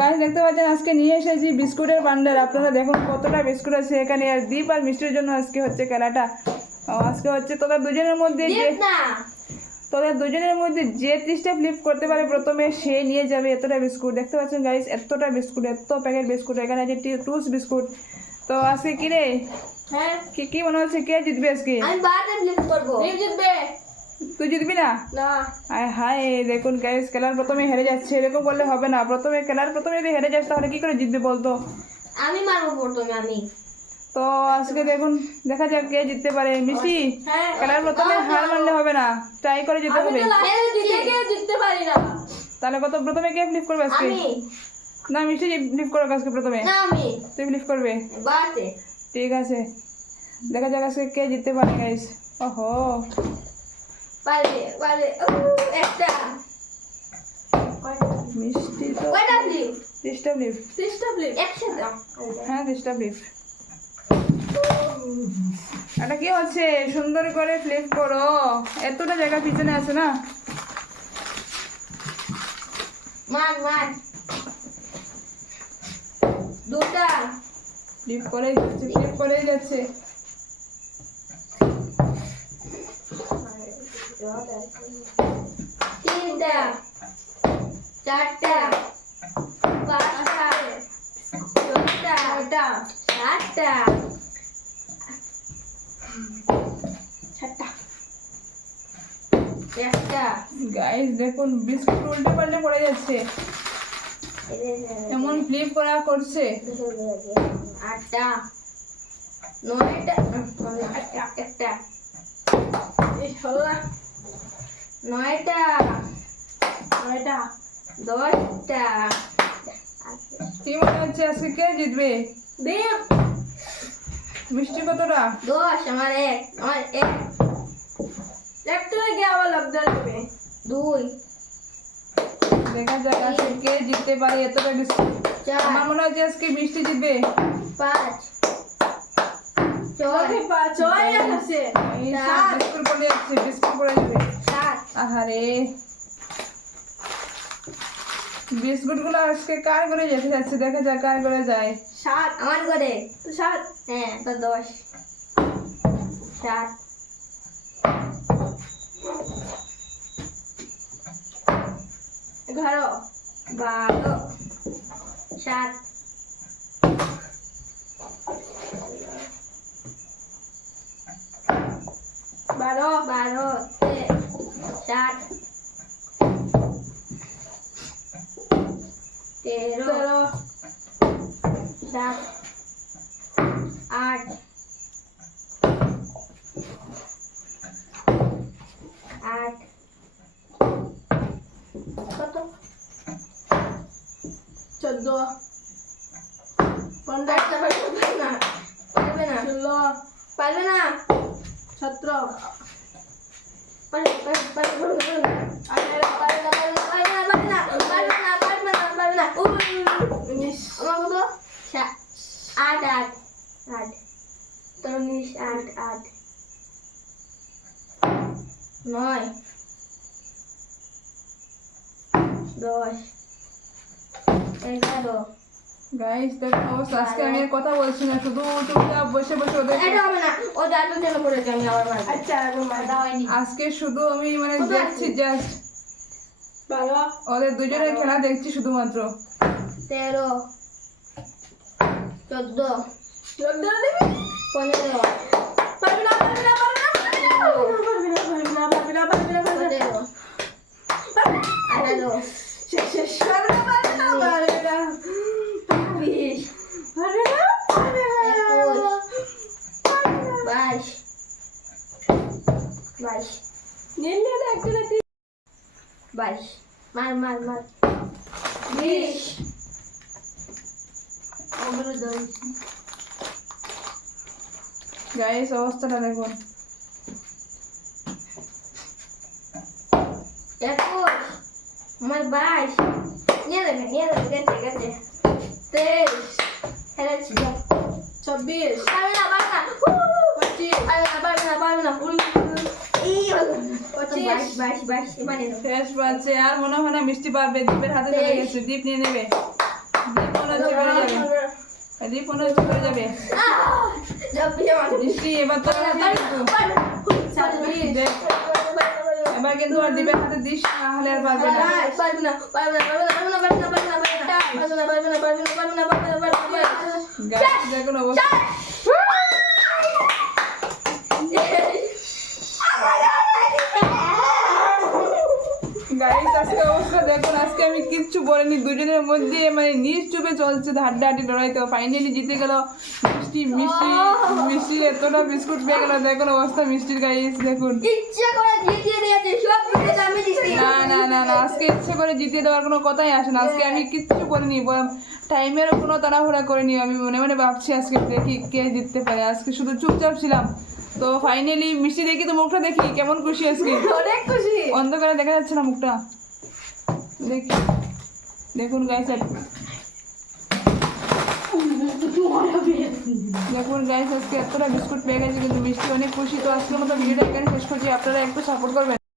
Guys দেখতে পাচ্ছেন আজকে নিয়ে এসেছি বিস্কুটের বান্ডেল। আপনারা দেখুন কতটা বিস্কুট আছে এখানে। আর দীপ আর মিষ্টির জন্য আজকে হচ্ছে খেলাটা। আজকে হচ্ছে তোদের দুজনের মধ্যে যে 30টা ফ্লিপ করতে পারে প্রথমে সে নিয়ে যাবে এতটা বিস্কুট। দেখতে পাচ্ছেন গাইস এতটা বিস্কুট, এত প্যাকেট বিস্কুট। এখানে আছে টুস বিস্কুট। তো আজকে কি রে, হ্যাঁ কি মনে হচ্ছে কে জিতবে আজকে? আমি বারবার ফ্লিপ করব। কে জিতবে? তুই জিতবি না? না আয় হায়, দেখুন গাইস খেলার প্রথমে হেরে যাচ্ছে। এরকম বললে হবে না। খেলার প্রথমে যদি হেরে যাস তাহলে কি করে জিতবে বলতো? আমি মারবো প্রথমে আমি। তো আজকে দেখুন দেখা যাক কে জিততে পারে। মিষ্টি, হ্যাঁ খেলার প্রথমে হার মানলে হবে না, ট্রাই করে যেতে আমি হবে। তো লাস্টে জিততে পারি না। তাহলে প্রথমে কে ফ্লিপ করবে আজকে? আমি না, মিষ্টি ফ্লিপ করবে আজকে প্রথমে। না আমি তুই ফ্লিপ করবে? বাতে ঠিক আছে, দেখা যাক আজকে কে জিততে পারে গাইস। ওহো, পারে একটা মিষ্টি তো কয়টা ফ্লিপ? 30টা ফ্লিপ। 30টা ফ্লিপ একসাথে? হ্যাঁ 30টা ফ্লিপ। এটা কি হচ্ছে? সুন্দর করে ফ্লিপ করো, এতটা জায়গা পিছনে আছে না। মার দুটা ফ্লিপ করেই যাচ্ছে। তিনটা চারটা পাঁচটা ছটা সাতটা একটা গাইস দেখুন বিস্কুট উল্টে পাল্টে পড়ে যাচ্ছে, এমন ফ্লিপ করছে। আটটা নয়টা একটা নয়টা 10টা। কি মনে হচ্ছে আজকে কে জিতবে? মিষ্টি কতটা? 10 আমার এক একটা গিয়ে আবার লকডাউন হবে 2 দেখা যাক আজকে কে জিততে পারে এতটা বিস্কুট। 4 আমার মনে হচ্ছে আজকে মিষ্টি জিতবে। 5 ছয় আছে এই সব বিস্কুট পড়ে যাবে। 7 আহারে, বিস্কুট গুলো আজকে কার করে যেতে যাচ্ছে, দেখা যাক কার করে যায়। 7 আমার করে তো 7 হ্যাঁ তো 10 7 11 12 7 12 7 13 7 8 কত 14 15 পারবে না 17 9 10 11 গাইস দেখুন অবস্থা, আজকে আমি আর কথা বলছি না, শুধু চুপচাপ বসে ওদের এটা হবে না ও দাদুর জন্য করেছে আমি আবার মারবো আচ্ছা এখন মারদা হয়নি আজকে শুধু আমি দেখছি জাস্ট 12 ওদের দুজনের খেলা দেখছি শুধুমাত্র। 13 14 15 22 মার 20 গাইস অবস্থাটা দেখুন। 21 আমার 22 নিয়ে দেবে গেছে 23 হেরেছি 24 পারবে না 25 শেষ বাজছে, আর মনে হয় না মিষ্টি পারবে। দীপের হাতে চলে গেছে, দীপ নিয়ে নেবে। মনে হচ্ছে বেড়ে যাবে, রিপ মনে হচ্ছে বেড়ে যাবে। মিষ্টি এবার তো দেখ, এবার কিন্তু আর দিবের হাতে দিস, না হলে আর পারবে না। গাইস দেখুন অবস্থা, গাইস আজকে অবস্থা দেখুন, আজকে আমি কিচ্ছু বলিনি, দুজনের মধ্যে মানে নিজ চুপে চলছে হাড্ডাহাড্ডি লড়াই। তো ফাইনালি জিতে গেল মিষ্টি। মিষ্টি মিষ্টি এতটা বিস্কুট পেয়ে গেল, দেখুন অবস্থা মিষ্টির। গাইস দেখুন, না না না না, আজকে ইচ্ছে করে জিতিয়ে দেওয়ার কোনো কথাই আসে না। আজকে আমি কিচ্ছু করিনি, টাইমেরও কোনো তাড়াহুড়া করিনি। আমি মনে মনে ভাবছি আজকে দেখি কে জিততে পারে, আজকে শুধু চুপচাপ ছিলাম। তো ফাইনালি মিষ্টি দেখি তো মুখটা দেখি কেমন খুশি আজকে, অনেক খুশি। অন্ধকারে দেখা যাচ্ছে না মুখটা, দেখি দেখুন গাইস, দেখুন গাইস আজকে এতটা বিস্কুট পেয়ে গেছে, কিন্তু মিষ্টি অনেক খুশি। তো আজকের মতো ভিডিওটা এখানে শেষ করছি, আপনারা একটু সাপোর্ট করবেন।